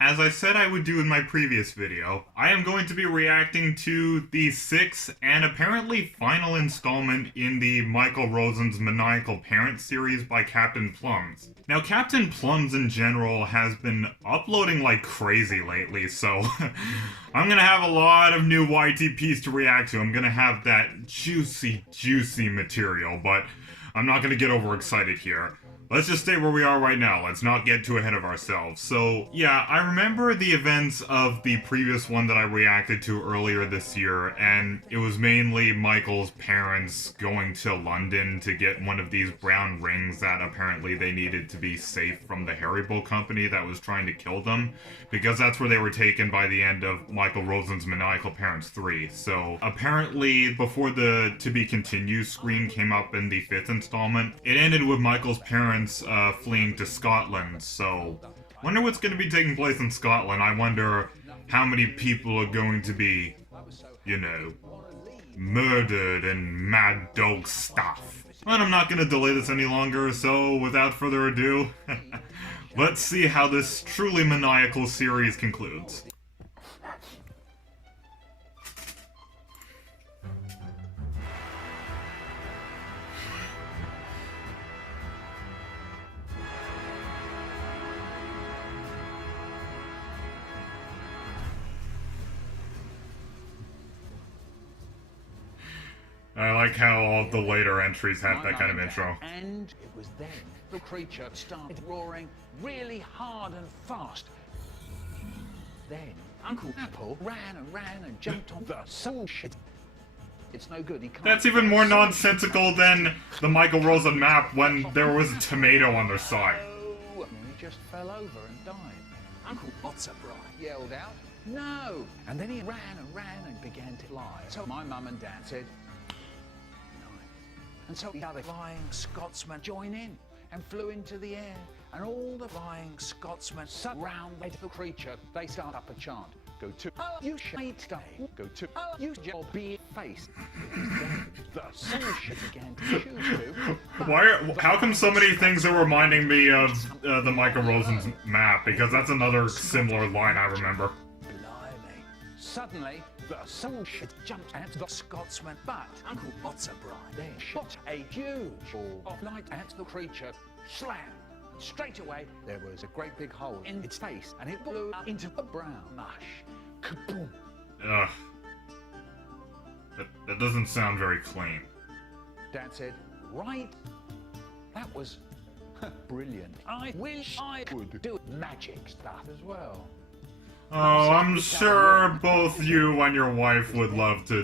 As I said I would do in my previous video, I am going to be reacting to the sixth and apparently final installment in the Michael Rosen's Maniacal Parent series by Captain Plums. Now, Captain Plums in general has been uploading like crazy lately, so I'm gonna have a lot of new YTPs to react to. I'm gonna have that juicy material, but I'm not gonna get overexcited here. Let's just stay where we are right now. Let's not get too ahead of ourselves. So, yeah, I remember the events of the previous one that I reacted to earlier this year, and it was mainly Michael's parents going to London to get one of these brown rings that apparently they needed to be safe from the Haribo company that was trying to kill them, because that's where they were taken by the end of Michael Rosen's Maniacal Parents 3. So, apparently, before the to be continued screen came up in the fifth installment, it ended with Michael's parents fleeing to Scotland, so wonder what's going to be taking place in Scotland. I wonder how many people are going to be, you know, murdered and mad dog stuff. But I'm not going to delay this any longer, so without further ado, let's see how this truly maniacal series concludes. I like how all the later entries have that kind of intro. And it was then the creature started roaring really hard and fast. Then Uncle Apple ran and jumped on the soul shit. It's no good, he can't. That's even more nonsensical than the Michael Rosen map when there was a tomato on their side. And he just fell over and died. Uncle Botterbright yelled out, "No!" And then he ran and began to fly. So my mum and dad said, and so the other flying Scotsmen joined in and flew into the air, and all the flying Scotsmen surround the creature. They start up a chant. Go to, oh, you shite day. Go to, oh, you your big face. The sun began to choose to. How come so many things are reminding me of the Michael Rosen's map? Because that's another similar line I remember. Blimey. Suddenly, the soul shit jumped at the Scotsman, but Uncle Botterbright then shot a huge ball of light at the creature. Slam! Straight away, there was a great big hole in its face, and it blew up into a brown mush. Kaboom! Ugh. That doesn't sound very clean. Dad said, right? That was brilliant. I wish I could do magic stuff as well. Oh, I'm sure both you and your wife would love to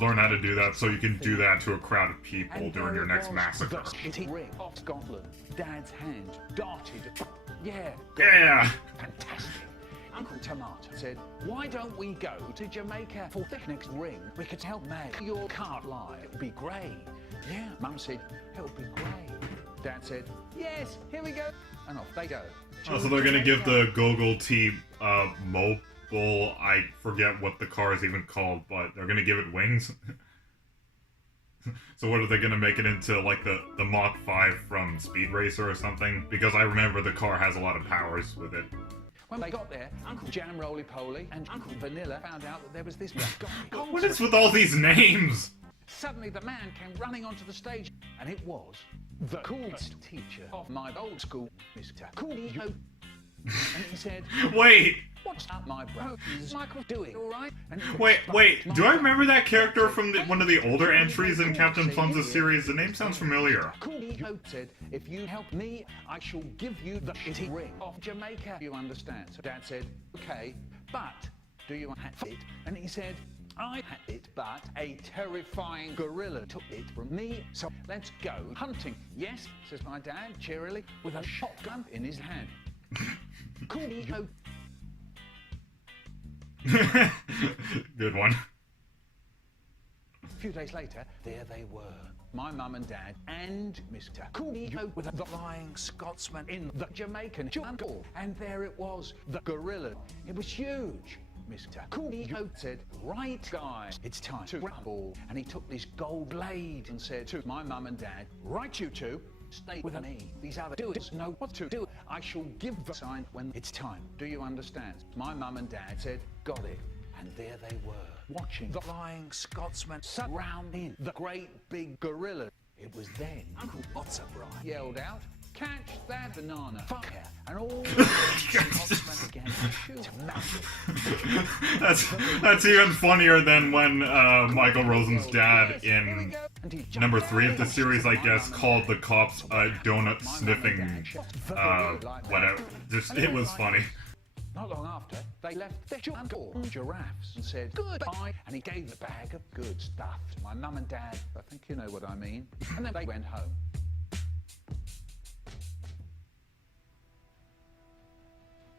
learn how to do that, so you can do that to a crowd of people during your next massacre. The ring of Scotland. Dad's hand darted. Yeah. Fantastic. Uncle Tomato said, "Why don't we go to Jamaica for the next ring? We could help make your car fly. It would be great." Yeah. Mum said, "It would be great." Dad said, "Yes, here we go." And off they go. Oh, so they're gonna give the Gogol team mobile, I forget what the car is even called, but they're gonna give it wings? So what are they gonna make it into, like the Mach 5 from Speed Racer or something? Because I remember the car has a lot of powers with it. When they got there, Uncle Jam Roly Poly and Uncle Vanilla found out that there was this guy. What is with all these names? Suddenly the man came running onto the stage, and it was the coolest teacher of my old school, Mr. Coolio. And he said, Wait! "What's up, my bro? Is Michael doing all right?" And Wait, do I remember that character from one of the older entries in Captain Plums' series? The name sounds familiar. Coolio said, "If you help me, I shall give you the shitty ring of Jamaica. You understand?" So Dad said, "Okay, but do you have it?" And he said, "I had it, but a terrifying gorilla took it from me, so let's go hunting." "Yes," says my dad cheerily, with a shotgun in his hand. Coolio. Good one. A few days later, there they were. My mum and dad and Mr. Coolio with the flying Scotsman in the Jamaican jungle. And there it was, the gorilla. It was huge. Mr. Coolio said, "Right, guys, it's time to rumble." And he took this gold blade and said to my mum and dad, "Right, you two, stay with me. These other dudes know what to do. I shall give the sign when it's time. Do you understand? My mum and dad said, got it. And there they were, watching the Flying Scotsman surrounding the great big gorilla. It was then Uncle Bottom yelled out, catch that banana, fire, and all the Scotsmen began to shoot massive. That's even funnier than when Michael Rosen's dad in number 3 of the series, I guess, called the cops donut sniffing, whatever. Just, it was funny. Not long after, they left their giraffes and said goodbye, and he gave the bag of good stuff to my mum and dad. I think you know what I mean. And then they went home.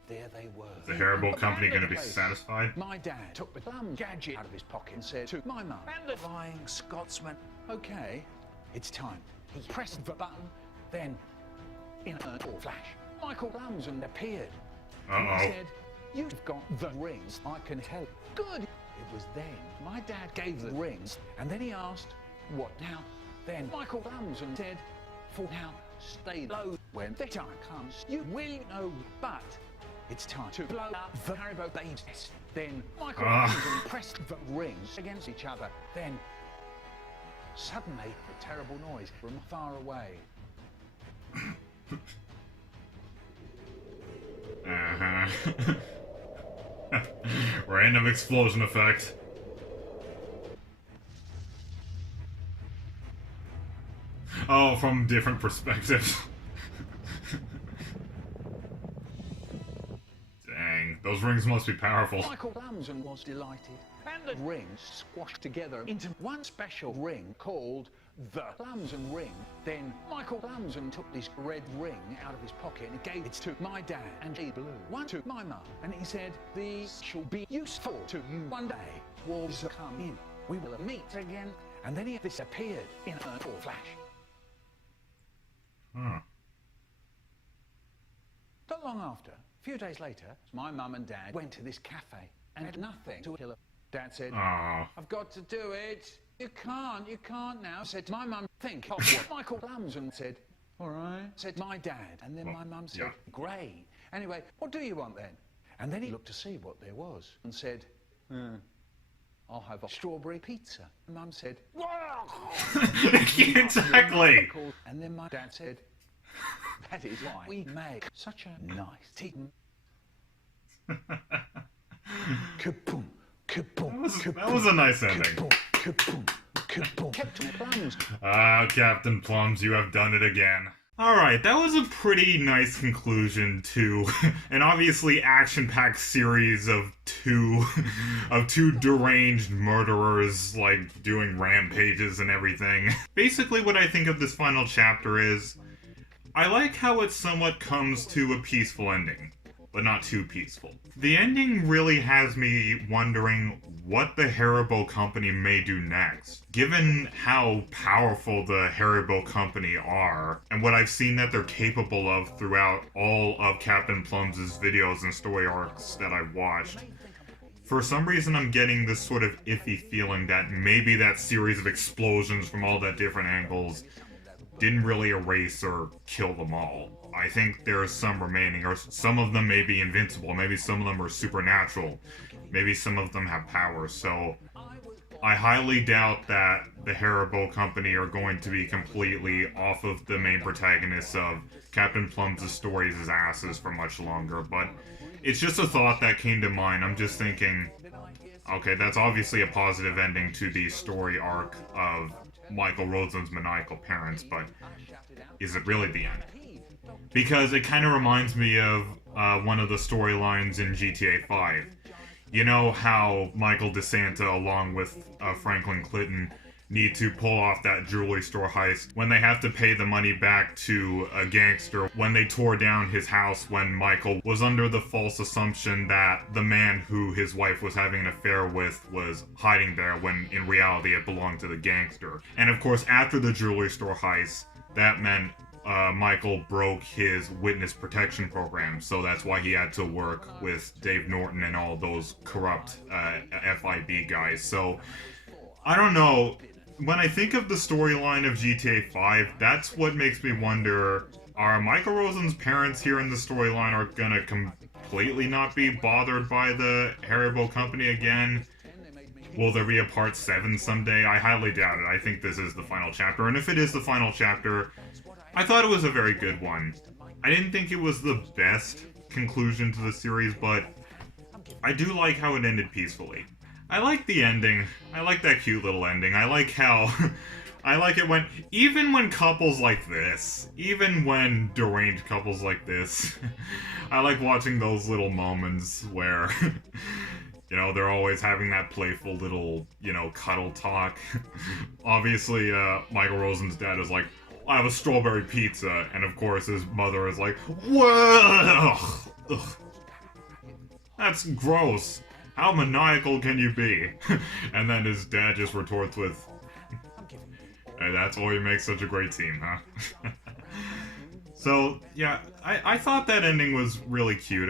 There they were. Is the Haribo company going to be satisfied? My dad took the plum gadget out of his pocket and said to my mum and the Flying Scotsman, okay, it's time. He pressed the button, then in a flash, Michael Rosen appeared. And he said, you've got the rings, I can tell. Good. It was then my dad gave the rings, and then he asked, what now? Then Michael Rosen said, for now, stay low. When the time comes, you will know, but it's time to blow up the Haribo baby's nest. Then Michael Rosen pressed the rings against each other. Then, suddenly, a terrible noise from far away. Random explosion effect. Oh, from different perspectives. Dang, those rings must be powerful. Michael Rosen was delighted, and the rings squashed together into one special ring called the Rosen ring. Then Michael Rosen took this red ring out of his pocket and gave it to my dad, and he blew one to my mum, and he said, these shall be useful to you one day. Wolves will come in, we will meet again. And then he disappeared in a flash. Not long after, a few days later, my mum and dad went to this cafe and had nothing to kill. Dad said, I've got to do it. You can't now. Said to my mum, think of what Michael Rosen said. All right, said my dad. And then my mum said, great. Anyway, what do you want then? And then he looked to see what there was and said, I'll have a strawberry pizza. And Mum said, exactly. And then my dad said, that is why we make such a nice tea. Kaboom, kaboom, that was a nice ending. Kaboom, kaboom, Captain Plums. Ah, Captain Plums, you have done it again. Alright, that was a pretty nice conclusion to an obviously action-packed series of two deranged murderers, like, doing rampages and everything. Basically what I think of this final chapter is, I like how it somewhat comes to a peaceful ending, but not too peaceful. The ending really has me wondering what the Haribo Company may do next. Given how powerful the Haribo Company are, and what I've seen that they're capable of throughout all of Captain Plum's videos and story arcs that I've watched, for some reason I'm getting this sort of iffy feeling that maybe that series of explosions from all the different angles didn't really erase or kill them all. I think there's some remaining, or some of them may be invincible, maybe some of them are supernatural, maybe some of them have powers, so I highly doubt that the Haribo Company are going to be completely off of the main protagonists of Captain Plum's stories' asses for much longer, but it's just a thought that came to mind. I'm just thinking, okay, that's obviously a positive ending to the story arc of Michael Rosen's Maniacal parents, but is it really the end? Because it kind of reminds me of one of the storylines in GTA 5. You know how Michael DeSanta, along with Franklin Clinton, need to pull off that jewelry store heist when they have to pay the money back to a gangster when they tore down his house when Michael was under the false assumption that the man who his wife was having an affair with was hiding there when in reality it belonged to the gangster. And of course, after the jewelry store heist, that meant Michael broke his witness protection program, so that's why he had to work with Dave Norton and all those corrupt FIB guys. So, I don't know. When I think of the storyline of GTA 5, that's what makes me wonder, are Michael Rosen's parents here in the storyline are gonna completely not be bothered by the Haribo company again? Will there be a part 7 someday? I highly doubt it. I think this is the final chapter, and if it is the final chapter, I thought it was a very good one. I didn't think it was the best conclusion to the series, but I do like how it ended peacefully. I like the ending. I like that cute little ending. I like how... I like it when... Even when couples like this, even when deranged couples like this, I like watching those little moments where... You know, they're always having that playful little, you know, cuddle talk. Obviously, Michael Rosen's dad is like, I have a strawberry pizza, and of course his mother is like, whoa! Ugh. That's gross. How maniacal can you be? And then his dad just retorts with, hey, that's why you make such a great team, huh? So, yeah, I thought that ending was really cute.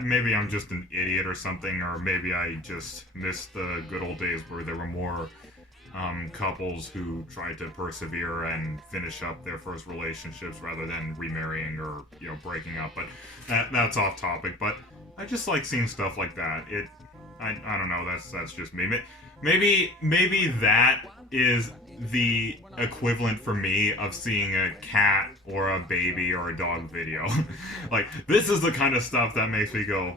Maybe I'm just an idiot or something, or maybe I just missed the good old days where there were more couples who tried to persevere and finish up their first relationships rather than remarrying or, you know, breaking up. But that's off topic. But I just like seeing stuff like that. I don't know. That's just me. Maybe that is the equivalent for me of seeing a cat or a baby or a dog video. Like, this is the kind of stuff that makes me go,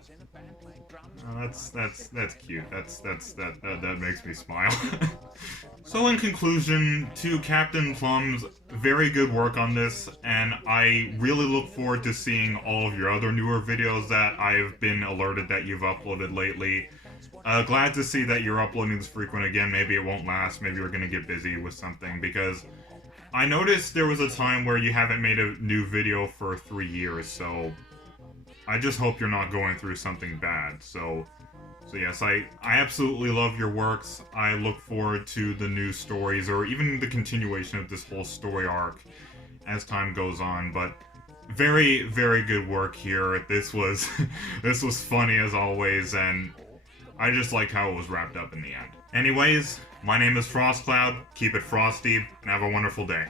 oh, that's cute. That makes me smile. So in conclusion, to Captain Plum's very good work on this, and I really look forward to seeing all of your other newer videos that I've been alerted that you've uploaded lately. Glad to see that you're uploading this frequent again. Maybe it won't last. Maybe we're gonna get busy with something, because I noticed there was a time where you haven't made a new video for 3 years, so I just hope you're not going through something bad. So yes, I absolutely love your works. I look forward to the new stories, or even the continuation of this whole story arc as time goes on, but very, very good work here. This was funny as always, and I just like how it was wrapped up in the end. Anyways, my name is FrostCloud, keep it frosty, and have a wonderful day.